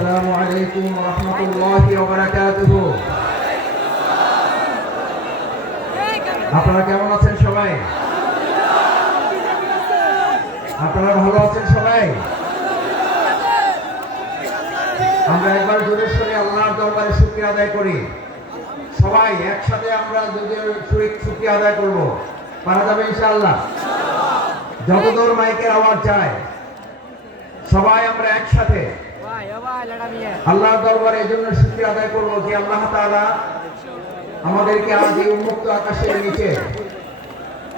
আসসালামু আলাইকুম ওয়া রাহমাতুল্লাহি ওয়া বারাকাতুহু। আপনারা কেমন আছেন সবাই? আপনারা ভালো আছেন সবাই? আমরা একবার জোরে সোরে আল্লাহর দরবারে শুকরিয়া আদায় করি। সবাই একসাথে আমরা যদি শুকরিয়া আদায় করব, পারা যাবে ইনশাআল্লাহ। যতদূর মাইকের আওয়াজ যায় সবাই আমরা একসাথে আল্লাহর দরবারে এজন্য শুকরিয়া আদায় করব যে আল্লাহ তাআলা আমাদেরকে আজ এই উন্মুক্ত আকাশের নিচে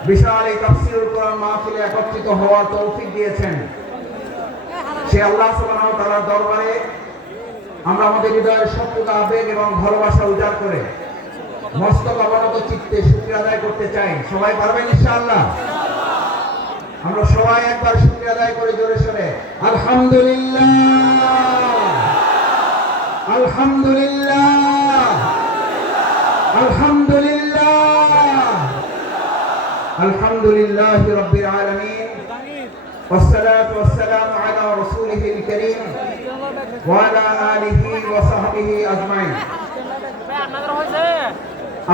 বিশাল এই তাফসীরুল কোরআন মাহফিলে একত্রিত হওয়ার তৌফিক দিয়েছেন। সে আল্লাহ সুবহানাহু ওয়া তাআলার দরবারে আমরা আমাদের হৃদয়ের সত্যতা, আবেগ এবং ভালোবাসা উজাড় করে মস্তক অবনত চিত্তে শুকরিয়া আদায় করতে চাই। সবাই পারবেন ইনশাআল্লাহ? আমরা সবাই একবার শুকরিয়া আদায় করে জোরে সোরে আলহামদুলিল্লাহ, আলহামদুলিল্লাহ, আলহামদুলিল্লাহ, আলহামদুলিল্লাহি রাব্বিল আলামিন, ওয়াসসালাতু ওয়াসসালামু আলা রাসূলিহিল কারীম ওয়া আলা আলিহি ওয়া সাহবিহি আজমাইন।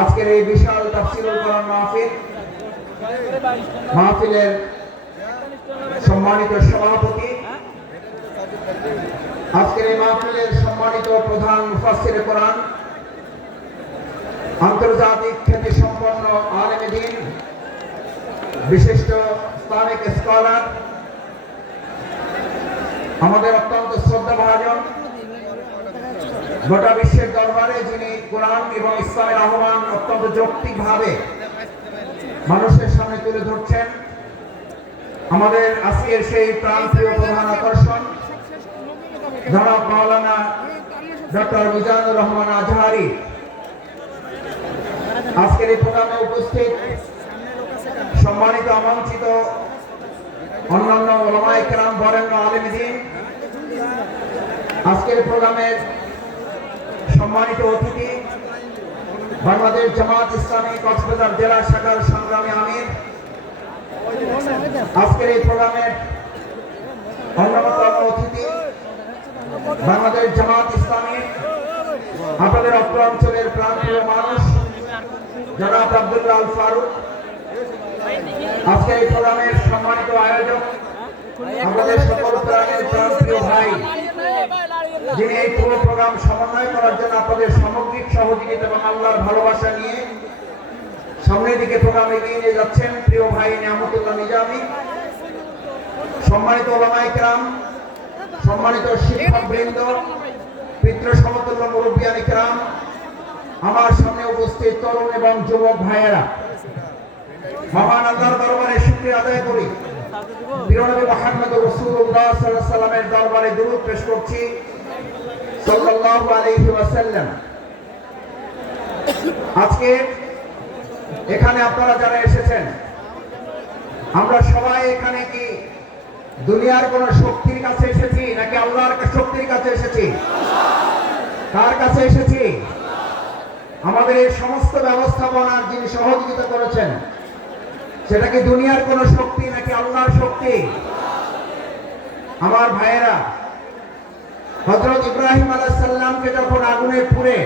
আজকের এই বিশাল তাফসীরুল কোরআন মাহফিলের সম্মানিত সভাপতি, আজকের এই মাহফিলের সম্মানিত প্রধান মুফাসসিরে কোরআন, আন্তর্জাতিক খ্যাতি সম্পন্ন আলেমে দ্বীন, বিশিষ্ট ইসলামিক স্কলার, আমাদের অত্যন্ত শ্রদ্ধাভাজন, গোটা বিশ্বের দরবারে যিনি কোরআন এবং ইসলামের আহ্বান অত্যন্ত যৌক্তিকভাবে মানুষের সামনে তুলে ধরছেন, আমাদের আজকের সেই প্রাণপ্রিয় প্রধান আকর্ষণ জনাব মাওলানা ডক্টর মিজানুর রহমান আজহারি। আজকের এই প্রোগ্রামে উপস্থিত সম্মানিত আমন্ত্রিত অন্যান্য উলামায়ে কেরাম, বরেণ্য আলেমে দ্বীন, আজকের প্রোগ্রামের সম্মানিত অতিথি বাংলাদেশ জামাত ইসলামী কক্সবাজার জেলা শাখার সংগ্রামী আমির, আজকের এই প্রোগ্রামের অন্যতম অতিথি বাংলাদেশ জামাত ইসলামী আপনাদের অত্র অঞ্চলের প্রাণপ্রিয় মানুষ জনাব আব্দুল্লাহ আল ফারুক, আজকের এই প্রোগ্রামের সম্মানিত আয়োজক আমাদের সকল প্রাণের প্রাণপ্রিয় ভাই, যিনি এই পুরো প্রোগ্রাম সমন্বয় করার জন্য আপনাদের সামগ্রিক সহযোগিতা এবং আল্লাহর ভালোবাসা নিয়ে সামনের দিকে প্রোগ্রাম এগিয়ে নিয়ে যাচ্ছেন, প্রিয় ভাই নিয়ামতুল্লাহ নিজামী। সম্মানিত উলামায়ে কেরাম, সম্মানিত শিক্ষকবৃন্দ, পিতৃ সমতুল্য মুরব্বিয়ানে কেরাম, আমার সামনে উপস্থিত তরুণ এবং যুবক ভাইয়েরা, মহান আল্লাহর দরবারে শুকরিয়া আদায় করি। প্রিয় নবী মুহাম্মদ রাসূলুল্লাহ সাল্লাল্লাহু আলাইহি ওয়াসাল্লামের দরবারে দুরূদ পেশ করছি সাল্লাল্লাহু আলাইহি ওয়াসাল্লাম। আজকে এখানে আপনারা যারা এসেছেন, আমরা সবাই এখানে কি দুনিয়ার কোন শক্তির কাছে এসেছি নাকি আল্লাহর শক্তির কাছে এসেছি? কার কাছে এসেছি? আমাদের এই সমস্ত ব্যবস্থাপনার যিনি সহযোগিতা করেছেন, সেটা কি দুনিয়ার কোন শক্তি নাকি আল্লাহর শক্তি? আমার ভাইয়েরা, হযরত ইব্রাহিম আলাইহিস সালামকে যখন আগুনে পুড়ে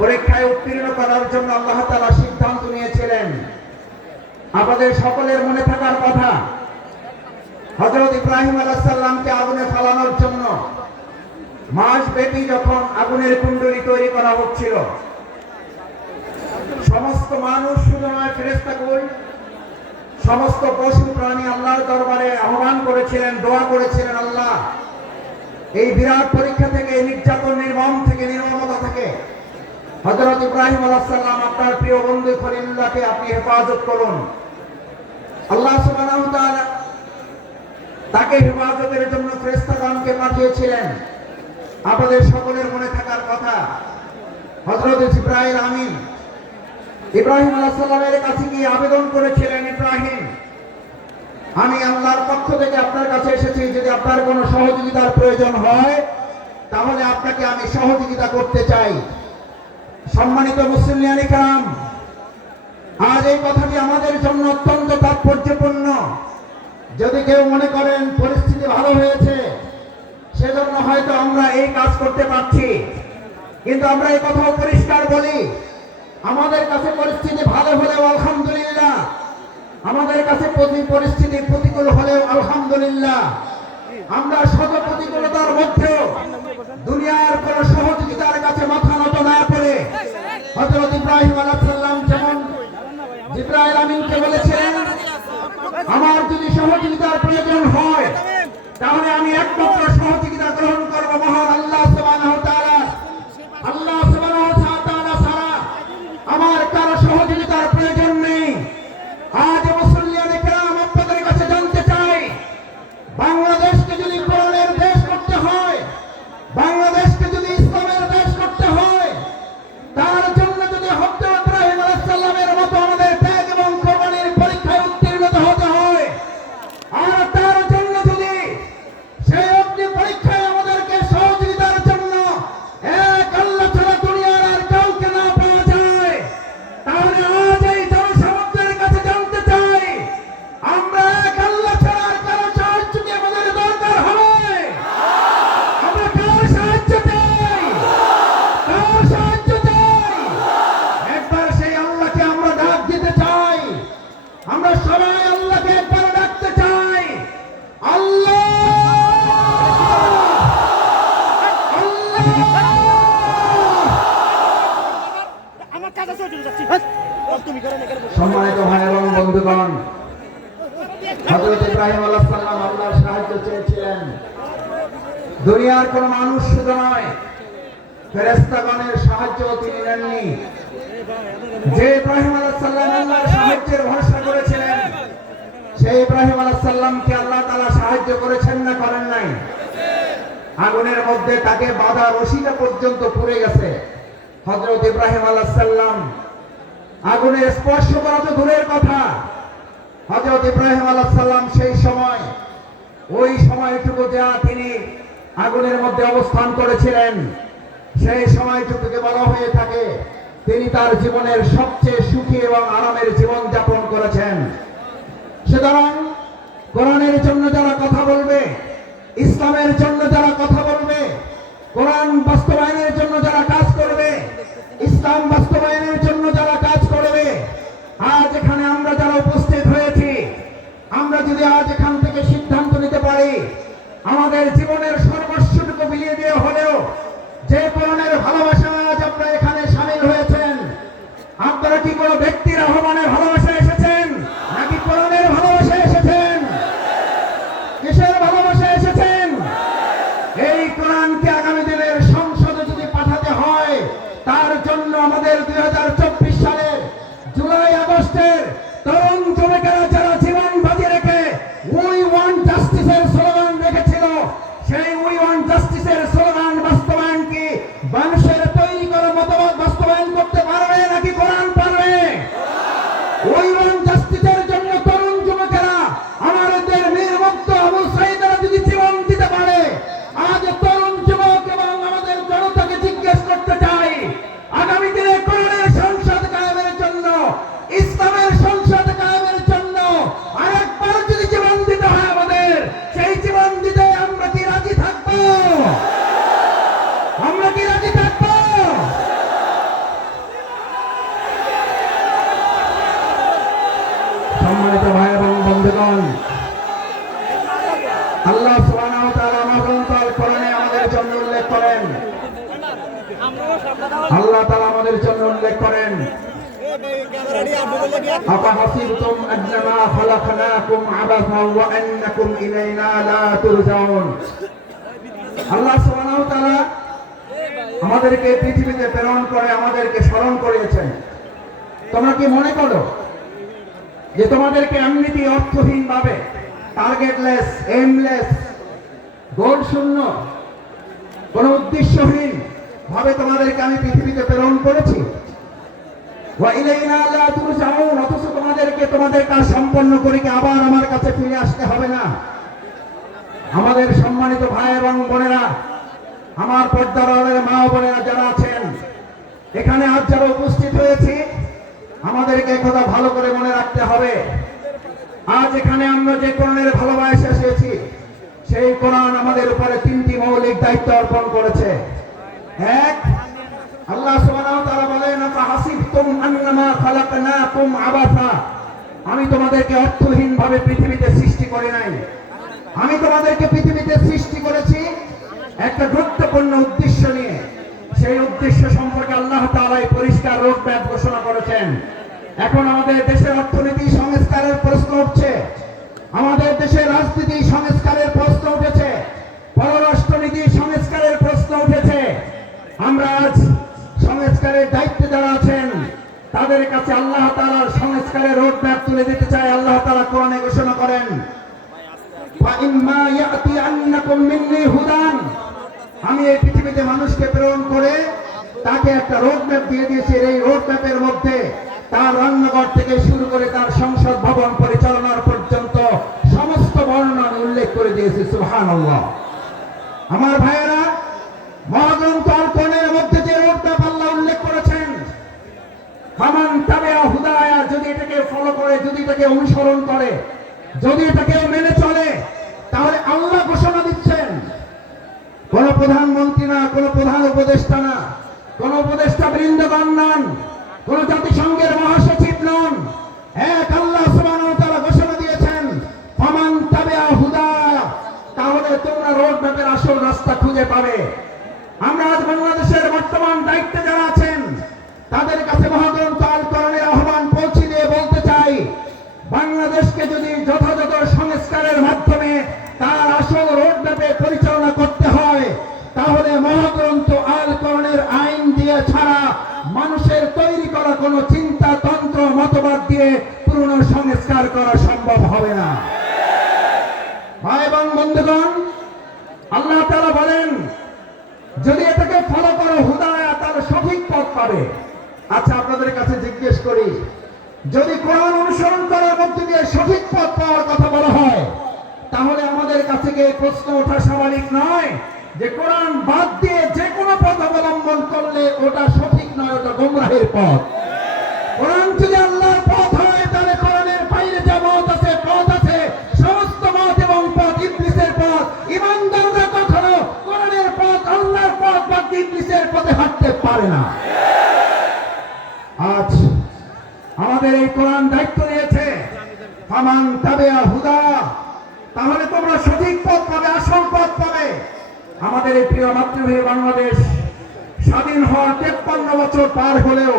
পরীক্ষায় উত্তীর্ণ করার জন্য আল্লাহ তাআলা সিদ্ধান্ত নিয়েছিলেন, আপনাদের সকলের মনে থাকার কথা, হযরত ইব্রাহিম আলাইহিস সালামকে আগুনে ফালানোর জন্য মাসব্যাপী যখন আগুনের কুণ্ডলী তৈরি করা হচ্ছিল, সমস্ত মানুষ, শুধু নয় ফেরেশতাকুল, সমস্ত পশু প্রাণী আল্লাহর দরবারে আহ্বান করেছিলেন, দোয়া করেছিলেন, আল্লাহ এই বিরাট পরীক্ষা থেকে, এই নির্যাতন, নির্মম থেকে, নির্মমতা থেকে হযরত ইব্রাহিম আলাইহিস সালাম আপনার প্রিয় বন্ধু খলিলুল্লাহকে আপনি হেফাজত করুন। আল্লাহ সুবহানাহু ওয়া তাআলা তাকে হেফাজতের জন্য ফেরেশতাগণকে পাঠিয়েছিলেন। আপনাদের সকলের মনে থাকার কথা, হযরত জিবরাইল আমিন ইব্রাহিম আলাইহিস সালামের কাছে গিয়ে আবেদন করেছিলেন, ইব্রাহিম, আমি আল্লাহর পক্ষ থেকে আপনার কাছে এসেছি, যদি আপনার কোনো সহযোগিতার প্রয়োজন হয় তাহলে আপনাকে আমি সহযোগিতা করতে চাই। সম্মানিত মুসলিয়ানে কেরাম, আজ এই কথাটি আমাদের জন্য অত্যন্ত তাৎপর্যপূর্ণ। যদি কেউ মনে করেন পরিস্থিতি ভালো হয়েছে, সেজন্য হয়তো আমরা এই কাজ করতে পারছি। কিন্তু আমরা এই কথাও পরিষ্কার বলি, আমাদের কাছে পরিস্থিতি ভালো হলেও আলহামদুলিল্লাহ, আমাদের কাছে পরিস্থিতি প্রতিকূল হলেও আলহামদুলিল্লাহ, আমরা শত প্রতিকূলতার মধ্যেও দুনিয়ার কোন সহযোগিতার কাছে মাথা নত না করে হযরত ইব্রাহিম আলাইহিস সালাম যেমন জিবরাইল আমিনকে বলেছিলেন, আমার যদি সহযোগিতার প্রয়োজন হয় তাহলে আমি একমাত্র সহযোগিতা গ্রহণ করব মহান আল্লাহ সুবহানাহু ওয়া তাআলা। আল্লাহ সুবহানাহু ওয়া তাআলা ছাড়া আমার কারো সহযোগিতার প্রয়োজন নেই। আজ মুসলিয়ানে কেরাম আপনাদের কাছে জানতে চাই, বাংলাদেশকে যদি কোরআনের দেশ করতে হয়, বাংলাদেশকে যদি ইসলামের দেশ করতে হয়, তার জন্য যদি হযরত ইব্রাহিম আলাইহিস সালামের মতো আমাদের ত্যাগ এবং কোরবানির পরীক্ষায় উত্তীর্ণ হতে হয়, আর তার জন্য যদি সেই অগ্নি পরীক্ষায় আমাদেরকে সহযোগিতার জন্য এক আল্লাহ ছাড়া দুনিয়ার আর কাউকে না পাওয়া যায়, তাহলে আজ এই জনসমুদ্রের কাছে জানতে চাই, আমরা এক আল্লাহ ছাড়া আর কারো সাহায্য কি আমাদের দরকার হবে? আমরা কার সাহায্য চাই? কার সাহায্য চাই? একবার সেই আল্লাহকে আমরা ডাক দিতে চাই। আমরা সবাই আল্লাহকে একবার ডাকতে চাই, আল্লাহ সম্মানিত ভাই এবং বন্ধুগণ, হযরত ইব্রাহিম আলাইহিস সালাম আল্লাহর সাহায্য চেয়েছিলেন। দুনিয়ার কোন মানুষ শুধু নয়, ফেরেশতাগণের সাহায্য তিনি নেননি। যে ইব্রাহিম আলাইহিস সালাম আল্লাহর সাহায্যের ভরসা করেছিলেন, সেই ইব্রাহিম আলাইহিস সালামকে আল্লাহ তাআলা সাহায্য করেছেন না করেন নাই? আগুনের মধ্যে তাকে বাধা রশিটা পর্যন্ত পুড়ে গেছে। হযরত ইব্রাহিম আলাইহিস সালাম আগুনের স্পর্শ করা তো দূরের কথা, হযরত ইব্রাহিম আলাইহিস সালাম সেই সময় ওই সময়টুকু যা তিনি আগুনের মধ্যে অবস্থান করেছিলেন, সেই সময়টুকুকে বলা হয়ে থাকে তিনি তার জীবনের সবচেয়ে সুখী এবং আরামের জীবন যাপন করেছেন। সুতরাং কোরআনের জন্য যারা কথা বলবে, ইসলামের জন্য যারা কথা বলবে, কোরআন বাস্তবায়নের জন্য যারা কাজ করবে, ইসলাম বাস্তবায়নের জন্য যারা কাজ করবে, আজ এখানে আমরা যারা উপস্থিত হয়েছি, আমরা যদি আজ এখান থেকে সিদ্ধান্ত নিতে পারি আমাদের জীবনের সর্বস্বটুকু বিলিয়ে দিয়ে হলেও যে কোরআনের ভালোবাসা আজ আপনারা এখানে শামিল হয়েছেন, আপনারা কি কোনো ব্যক্তির আহ্বানে ভালোবাসা এসেছেন নাকি কোরআনের ভালোবাসা এসেছেন? কিসের ভালোবাসা এসেছেন? এই কোরআনকে আগামী দিনের সংসদে যদি পাঠাতে হয়, তার জন্য আমাদের 2024 সালের জুলাই আগস্টের তরুণ যুবকেরা যারা জীবন বাজি রেখে উই ওয়ান্ট জাস্টিসের স্লোগান রেখেছিল, সেই উই ওয়ান্ট জাস্টিসের স্লোগান বাস্তবায়ন কি মানুষের তৈরি করা মতবাদ বাস্তবায়ন করতে পারবে নাকি কোরআন পারবে? উই ওয়ান্ট জাস্টিসের জন্য তরুণ যুবকেরা আমাদের নির্মুক্ত আবু সাঈদরা যদি জীবন দিতে পারে, আজ তরুণ যুবক এবং আমাদের জনতাকে জিজ্ঞেস করতে চাই, আগামী দিনে কোরআনের সংসদ কায়েমের জন্য, ইসলামের সংসদ কায়েমের জন্য আরেকবার যদি জীবন দিতে হয় আমাদের, সেই জীবন দিতে আমরা কি রাজি থাকবো? আমরা কি রাজি থাকবো? সম্মানিত ভাই এবং বন্ধুগণ, আল্লাহ সুবহানাহু ওয়া তাআলা মহাগ্রন্থ কোরআনে আমাদের জন্য উল্লেখ করেন, আল্লাহ তাআলা আমাদের জন্য উল্লেখ করেন, আফাহাসিবতুম আন্নামা খালাকনাকুম আবাসান ওয়া আন্নাকুম ইলাইনা লা তুরজাউন। আল্লাহ সুবহানাহু ওয়া তাআলা আমাদেরকে পৃথিবীতে প্রেরণ করে আমাদেরকে স্মরণ করিয়েছেন। তোমরা কি মনে করো যে তোমাদেরকে এমনিতেই অর্থহীন ভাবে, টার্গেটলেস, এমলেস, গোল শূন্য, কোন উদ্দেশ্যহীন ভাবে তোমাদেরকে আমি পৃথিবীতে প্রেরণ করেছি? ওয়া ইলাইনা লা তুরজাউন, অথচ তোমাদেরকে তোমাদের কাজ সম্পন্ন করে কি আবার আমার কাছে ফিরে আসতে হবে না? আমাদের সম্মানিত ভাই এবং বোনেরা, আমার পর্দার আড়ালের মা ও বোনেরা যারা আছেন এখানে আজ যারা উপস্থিত হয়েছি, আমাদেরকে কথা ভালো করে মনে রাখতে হবে, আজ এখানে আমরা যে কোরআনের ভালোবাসা এসেছি, সেই কোরআন আমাদের উপরে তিনটি মৌলিক দায়িত্ব অর্পণ করেছে। এক, আল্লাহ সুবহানাহু ওয়া তাআলা বলেন, আফাহাসিবতুম আন্নামা খালাকনাকুম আবাসা, আমি তোমাদেরকে অর্থহীন ভাবে পৃথিবীতে সৃষ্টি করি নাই। আমি তোমাদেরকে পৃথিবীতে সৃষ্টি করেছি একটা গুরুত্বপূর্ণ উদ্দেশ্য নিয়ে। সেই উদ্দেশ্য সম্পর্কে আল্লাহ তাআলা পরিষ্কার রোডম্যাপ ঘোষণা করেছেন। এখন আমাদের দেশের অর্থনীতি সংস্কারের প্রশ্ন উঠছে, আমাদের দেশের রাজনীতি সংস্কারের প্রশ্ন উঠেছে, পররাষ্ট্রনীতি সংস্কারের প্রশ্ন উঠেছে। আমরা আজ সংস্কারের দায়িত্বে যারা আছেন তাদের কাছে আল্লাহ তাআলার সংস্কারের রোডম্যাপ তুলে দিতে চাই। আল্লাহ তাআলা কোরআনে ঘোষণা করেন, ফাইম্মা ইয়াতিয়ান্নাকুম মিন্নি হুদান, আমি এই পৃথিবীতে মানুষকে প্রেরণ করে তাকে একটা রোডম্যাপ দিয়ে দিয়েছি। এই রোডম্যাপের মধ্যে তার রান্নাঘর থেকে শুরু করে তার সংসদ ভবন পরিচালনার পর্যন্ত সমস্ত বর্ণনা আমি উল্লেখ করে দিয়েছি। সুবহানাল্লাহ। আমার ভাইয়েরা, মহাগ্রন্থ আল কোরআনের মধ্যে যে রোডম্যাপ আল্লাহ উল্লেখ করেছেন, ফামান তাবিআ হুদায়া, যদি এটাকে ফলো করে, যদি এটাকে অনুসরণ করে, যদি এটাকে মেনে চলে, তাহলে আল্লাহ ঘোষণা দিচ্ছেন, কোন প্রধানমন্ত্রী না, কোন প্রধান উপদেষ্টা না, কোন উপদেষ্টা বৃন্দগণ নন, কোন জাতিসংঘের মহাসচিব নন, এক আল্লাহ সুবহানাহু ওয়া তাআলা ঘোষণা দিয়েছেন, ফামান তাবিআ হুদায়া, তাহলে তোমরা রোড ম্যাপের আসল রাস্তা খুঁজে পাবে। আমরা আজ বাংলাদেশের বর্তমান দায়িত্বে যারা আছেন তাদের কাছে মহাগ্রন্থ আল কোরআনের আহ্বান পৌঁছে দিয়ে বলতে চাই, বাংলাদেশকে যদি যথাযথ সংস্কারের মাধ্যমে তার আসল রোড ম্যাপে পরিচালনা করতে হয়, তাহলে মহাগ্রন্থ আল কোরআনের আইন দিয়ে ছাড়া মানুষের তৈরি করা কোনো চিন্তা তন্ত্র মতবাদ দিয়ে পুরনো সংস্কার করা সম্ভব হবে না। ভাই এবং বন্ধুগণ, আল্লাহ তাআলা বলেন, যদি এটাকে ফলো করো হুদায়া, তার সঠিক পথ পাবে। আচ্ছা, আপনাদের কাছে জিজ্ঞেস করি, যদি কোরআন অনুসরণ করার মধ্যে দিয়ে সঠিক পথ পাওয়ার কথা বলা হয়, তাহলে আমাদের কাছে কি প্রশ্ন ওঠা স্বাভাবিক নয় যে কোরআন বাদ দিয়ে যে কোনো পথ অবলম্বন করলে ওটা সঠিক নয়, ওটা গোমরাহের পথ? কোরআন যদি আল্লাহর পথ হয়, তাহলে কোরআনের বাইরে যে মত আছে, পথ আছে, সমস্ত মত এবং পথ ইবলিসের পথ। ঈমানদাররা কখনো কোরআনের পথ, আল্লাহর পথ বা ইবলিসের পথে হাঁটতে পারে না। আজ আমাদের এই কোরআন দায়িত্ব নিয়েছে, ফামান তাবিআ হুদা, তাহলে তোমরা সঠিক পথ পাবে, আসল পথ পাবে। আমাদের এই প্রিয় মাতৃভূমি বাংলাদেশ স্বাধীন হওয়ার 53 বছর পার হলেও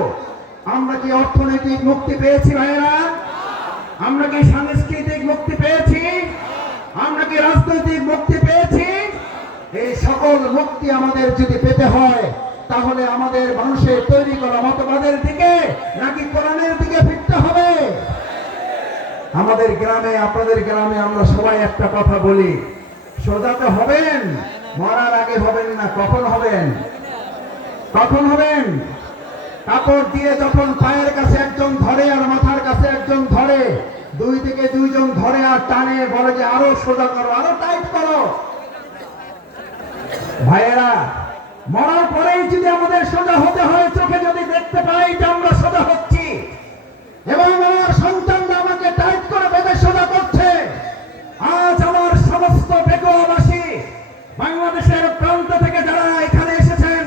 আমরা কি অর্থনৈতিক মুক্তি পেয়েছি ভাইয়েরা? আমরা কি সাংস্কৃতিক মুক্তি পেয়েছি? আমরা কি রাজনৈতিক মুক্তি পেয়েছি? এই সকল মুক্তি আমাদের যদি পেতে হয়, তাহলে আমাদের মানুষের তৈরি করা মতবাদের দিকে নাকি কোরআনের দিকে ফিরতে হবে? আমাদের গ্রামে, আপনাদের গ্রামে আমরা সবাই একটা কথা বলি, সোজা তো হবেন, মরার আগে হবেন না। কখন হবেন? কখন হবেন? কাপড় দিয়ে যখন পায়ের কাছে একজন ধরে আর মাথার কাছে একজন ধরে, দুই দিকে দুইজন ধরে আর টানে, বলে যে আরো সোজা করো, আরো টাইট করো। ভাইয়েরা, মরার পরেই যদি আমাদের সোজা হতে হয়, চোখে যদি দেখতে পাই যে আমরা সোজা হচ্ছি এবং আমার সন্তানরা আমাকে টাইট করে বেঁধে সোজা করছে, আজ আমার সমস্ত বেকুয়াবাসী বাংলাদেশের প্রান্ত থেকে যারা এখানে এসেছেন,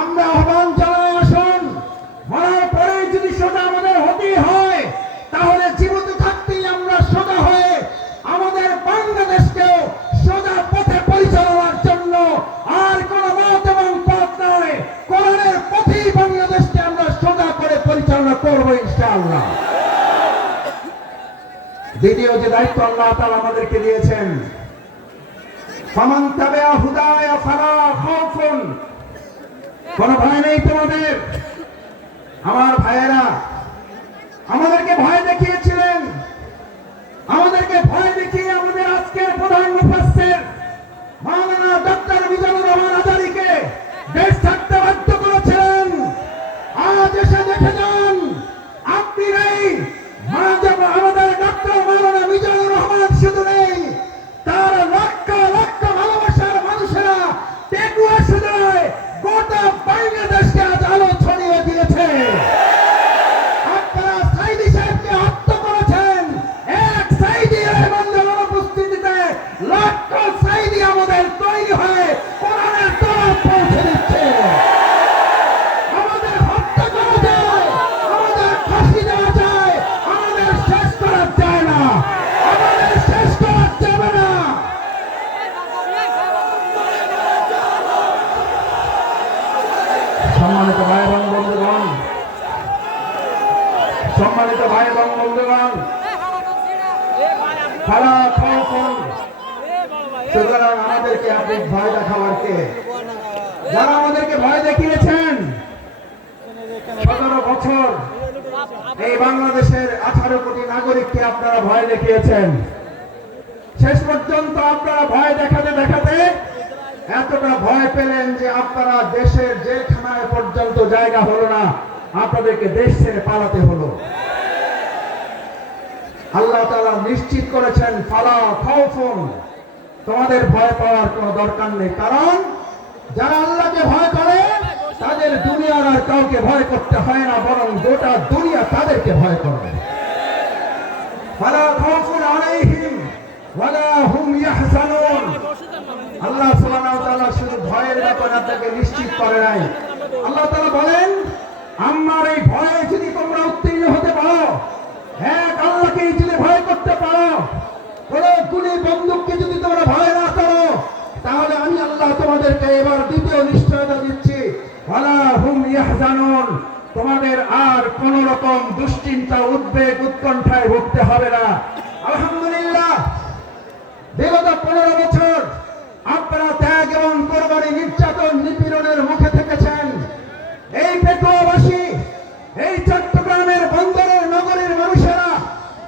আমরা আহ্বান জানাই, আসুন, মরার পরেই যদি সোজা আমাদের হতেই হয়, তাহলে জীবিত থাকতেই আমরা সোজা হয়ে আমাদের বাংলাদেশকেও সোজা পথে পরিচালনার জন্য আর কোন মত এবং পথ নয়, কোরআনের পথেই বাংলাদেশকে আমরা সোজা করে পরিচালনা করবো ইনশাআল্লাহ। দ্বিতীয় যে দায়িত্ব আল্লাহ তাআলা আমাদেরকে দিয়েছেন, ফামান তাবিআ হুদায়া ফালা খাউফুন, কোন ভয় নেই তোমাদের। আমার ভাইয়েরা, আমাদেরকে ভয় দেখিয়েছিলেন, আমাদেরকে ভয় দেখিয়ে আমাদের আজকের প্রধান মুফাসসির মাওলানা ডক্টর মিজানুর রহমান আজারীকে দেশ ছাড়তে বাধ্য করেছিলেন। আজ এসে দেখে যান, আপনি নেই, আমাদের ডক্টর মাওলানা মিজানুর রহমান শুধু নেই, তার লক্ষ লক্ষ ভালোবাসার মানুষেরা টেকুয়া শুধু নয়, গোটা বাংলাদেশকে আজ আলো ছড়িয়ে দিয়েছে। আপনারা সাইদি সাহেবকে হত্যা করেছেন, এক সাইদি রহমান অনুপস্থিতিতে লাখ সম্মানিত ভাই এবং বন্ধুগণ, সম্মানিত ভাই এবং বন্ধুগণ, ফালা খাউফুন, সুতরাং আমাদেরকে আপনি ভয় দেখাবার কে? যারা আমাদেরকে ভয় দেখিয়েছেন 17 বছর এই বাংলাদেশের 18 কোটি নাগরিককে আপনারা ভয় দেখিয়েছেন। শেষ পর্যন্ত আপনারা ভয় দেখাতে দেখাতে এতটা ভয় পেলেন যে আপনারা দেশের জেলখানায় পর্যন্ত জায়গা হলো না, আপনাদেরকে দেশ ছেড়ে পালাতে হলো। আল্লাহ তাআলা নিশ্চিত করেছেন ফালা খাউফুন, তোমাদের ভয় পাওয়ার কোনো দরকার নেই, কারণ যারা আল্লাহকে ভয় করে তাদের দুনিয়ার আর কাউকে ভয় করতে হয় না, বরং গোটা দুনিয়া তাদেরকে ভয় করে। ফালা খাউফুন আলাইহিম ওয়ালা হুম ইয়াহজানুন। আল্লাহ সুবহানাহু ওয়া তাআলা শুধু ভয়ের ব্যাপারে আপনাকে নিশ্চিত করে নাই। আল্লাহ তাআলা বলেন, আমার এই ভয়ে যদি তোমরা উত্তীর্ণ হতে পারো, এক আল্লাহকে যদি ভয় করতে পারো, কোন গুলি বন্দুককে যদি তোমরা ভয় না করো, তাহলে আমি আল্লাহ তোমাদেরকে এবার দ্বিতীয় নিশ্চয়তা দিচ্ছি, ওয়ালা হুম ইয়াহজানুন, তোমাদের আর কোন রকম দুশ্চিন্তা, উদ্বেগ, উৎকণ্ঠায় ভুগতে হবে না। আলহামদুলিল্লাহ, বিগত 15 বছর আপনারা ত্যাগ এবং কোরবানি, নির্যাতন, নিপীড়নের মুখে থেকেছেন। এই পেটুয়াবাসী, এই চট্টগ্রামের বন্দরের নগরীর মানুষেরা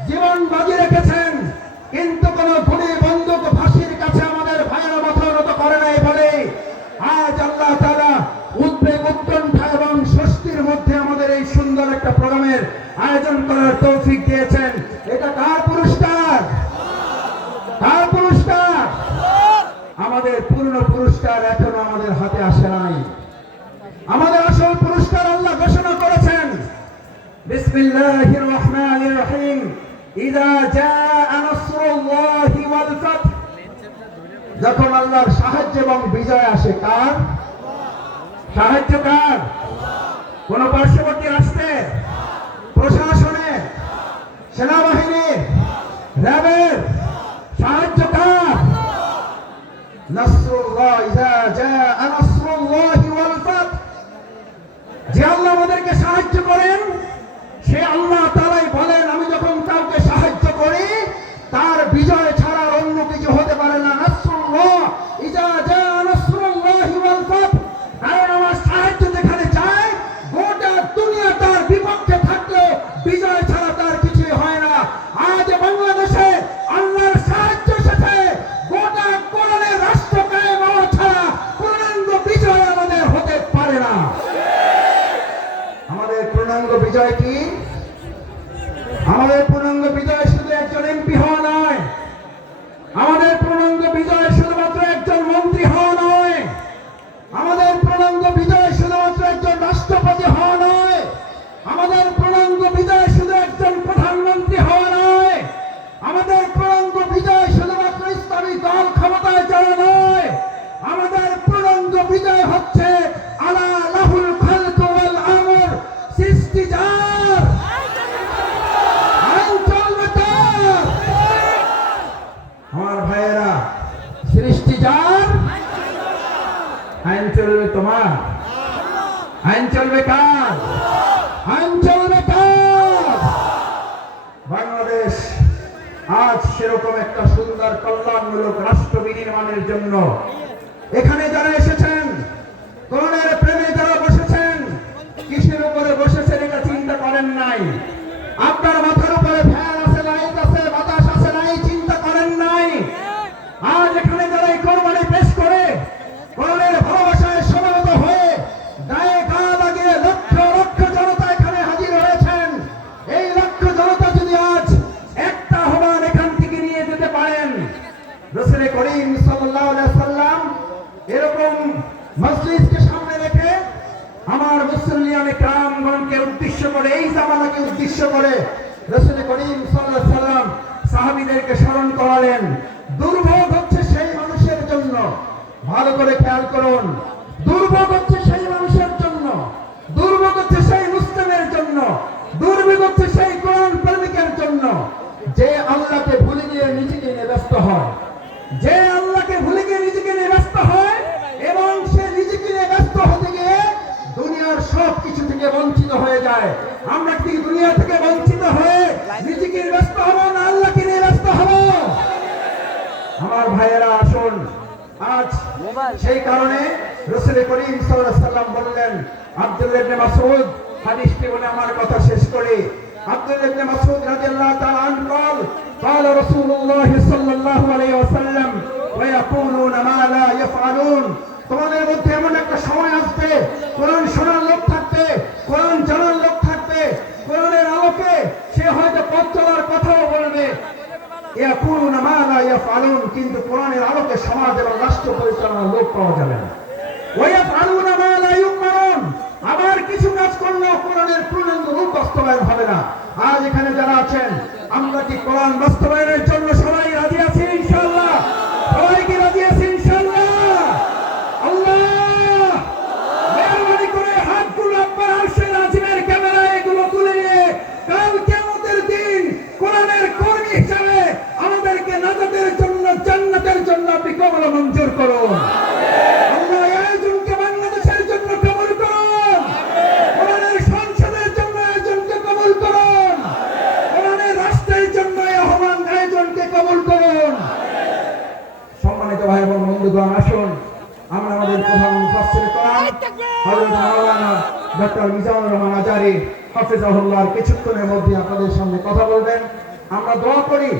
জীবন বাজি রেখেছেন, কিন্তু কোন গুলি বন্দুক ফাঁসির কাছে আমাদের ভাইয়েরা মাথা নত করে নাই বলে আজ আল্লাহ তাআলা উদ্বেগ, উৎকণ্ঠা এবং স্বস্তির মধ্যে আমাদের এই সুন্দর একটা প্রোগ্রামের আয়োজন করার তৌফিক দিয়েছেন। এটা কার পুরস্কার? কার পুরস্কার? আমাদের পূর্ণ পুরস্কার এখনো আমাদের হাতে আসে নাই। আমাদের আসল পুরস্কার আল্লাহ ঘোষণা করেছেন, বিসমিল্লাহির রহমানির রহিম, ইযা জাআ নাসরুল্লাহি ওয়াল ফাত। যখন আল্লাহর সাহায্য এবং বিজয় আসে, কার সাহায্য? কার? কোন পার্শ্ববর্তী রাষ্ট্রের, প্রশাসনের, সেনাবাহিনীর, র্যাবের সাহায্য? কার? নাসরুল্লাহ, ইযা জাআ নাসরুল্লাহি ওয়াল ফাত। যে আল্লাহ আমাদেরকে সাহায্য করেন, সে আল্লাহ তাআলাই বলেন, আমি যখন কাউকে সাহায্য করি তার বিজয় ছাড়া অন্য কিছু হতে পারে না। নাসরুল্লাহ, ইযা জাআ নাসরুল্লাহি ওয়াল ফাত। কারণ আমার সাহায্য যেখানে যায়, গোটা দুনিয়া তার বিপক্ষে থাকলেও বিজয় ছাড়া তার কিছুই হয় না। আজ বাংলাদেশে আল্লাহর সাহায্য এসেছে, গোটা কোরআনের রাষ্ট্র কায়েম হওয়া ছাড়া পূর্ণাঙ্গ বিজয় আমাদের হতে পারে না। আমাদের পূর্ণাঙ্গ বিজয় কি? আমাদের পূর্ণাঙ্গ বিজয় শুধু একজন এমপি হওয়া নয়, আমাদের পূর্ণাঙ্গ বিজয় শুধুমাত্র একজন মন্ত্রী হওয়া নয়, আমাদের পূর্ণাঙ্গ বিজয় শুধুমাত্র একজন রাষ্ট্রপতি হওয়া নয়, আমাদের পূর্ণাঙ্গ বিজয় শুধু একজন প্রধানমন্ত্রী হওয়া নয়, আমাদের পূর্ণাঙ্গ বিজয় শুধুমাত্র ইসলামী দল ক্ষমতায় যাওয়া নয়, আমাদের পূর্ণাঙ্গ বিজয় হচ্ছে আলা লাহুল খালকু ওয়াল আমর, সৃষ্টি যার, আইন চলবে তার। আমার ভাইয়েরা, সৃষ্টি যার, আইন চলবে তোমার। আইন চলবে কার? আইন চলবে কার? বাংলাদেশ আজ সেরকম একটা সুন্দর কল্যাণমূলক রাষ্ট্র বিনির্মাণের জন্য এখানে যারা এসেছেন, কোরআনের প্রেমে যারা বসেছেন, কিসের উপরে বসেছেন এটা চিন্তা করেন নাই। আপনার মাথার উপরে ফ্যান আছে, লাইট আছে, বাতাস আছে, নাই চিন্তা করেন নাই। আজ এখানে যারা এই কোরবানি পেশ করে কোরআনের ভালোবাসায় সমবেত হয়ে গায়ে গা লাগিয়ে লক্ষ লক্ষ জনতা এখানে হাজির হয়েছেন, এই লক্ষ জনতা যদি আজ একটা আহ্বান এখান থেকে নিয়ে যেতে পারেন, রাসূল করিম সাল্লাল্লাহু আলাইহি সাল্লাম এরকম মজলিসকে সামনে রেখে আমার মুসল্লিয়ানে কিরামগণকে উদ্দেশ্য করে, এই জামানাকে উদ্দেশ্য করে রাসূল করিম সাল্লাল্লাহু আলাইহি সাল্লাম সাহাবীদেরকে স্মরণ করালেন। দুর্ভোগ হচ্ছে সেই মানুষের জন্য, ভালো করে খেয়াল করুন, দুর্ভোগ হচ্ছে সেই মানুষের জন্য, দুর্ভোগ হচ্ছে সেই মুসলিমের জন্য, দুর্ভোগ হচ্ছে সেই কোরআন প্রেমিকের জন্য, যে আল্লাহকে ভুলে গিয়ে নিজেকে নিয়ে ব্যস্ত হয়, যে আল্লাহকে ভুলে গিয়ে নিজেকে নিয়ে ব্যস্ত হয় এবং সে নিজেকে নিয়ে ব্যস্ত হতে গিয়ে দুনিয়ার সেই কারণে রাসূল করিম সাল্লাল্লাহু আলাইহি ওয়াসাল্লাম বললেন, আব্দুল্লাহ ইবনে মাসউদ হাদিসটি বলে আমার কথা শেষ করি। আব্দুল্লাহ ইবনে মাসউদ রাদিয়াল্লাহু তাআলা আনহু বলেন, قال رسول الله صلى الله عليه وسلم ويقولون ما لا يفعلون। তোমাদের মধ্যে এমন একটা সময় আসবে, কোরআন শোনার লোক থাকবে, কোরআন জানার লোক থাকবে, কোরআনের আলোকে সে হয়তো পথ চলার কথাও বলবে, ইয়াকুলুনা মা লা ইয়াফআলুন, কিন্তু কোরআনের আলোকে সমাজ এবং রাষ্ট্র পরিচালনার লোক পাওয়া যাবে না। ওয়া ইয়াফআলুনা মা লা ইউমারুন, আবার কিছু কাজ করলেও কোরআনের পূর্ণাঙ্গ রূপ বাস্তবায়ন হবে না। আজ এখানে যারা আছেন, আমরা কি কোরআন বাস্তবায়নের জন্য সবাই রাজি আছি ইনশাআল্লাহ? সবাই কি রাজি আছি ইনশাআল্লাহ? আল্লাহ মেহরবানি করে হাতগুলো আপনার আরশের আজিমের ক্যামেরায় এগুলো তুলে নিয়ে কাল কিয়ামতের দিন কোরআনের কর্মী হিসেবে আমাদেরকে নাজাতের জন্য, জান্নাতের জন্য আপনি কবুল মঞ্জুর করুন। আল্লাহ এই আয়োজনকে বাংলাদেশের জন্য কবুল করুন, কোরআনের সংসদের জন্য আয়োজনকে কবুল করুন, কোরআনের রাষ্ট্রের জন্য এই আহ্বান আয়োজনকে কবুল করুন। সম্মানিত ভাই এবং বন্ধুগণ, আসুন আমরা আমাদের প্রধান মুফাসসির কোরআন হযরত মাওলানা ডক্টর মিজানুর রহমান আজারী হাফেজাহুল্লাহর কিছুক্ষণের মধ্যে আপনাদের সামনে কথা বলবেন। আমরা দোয়া করি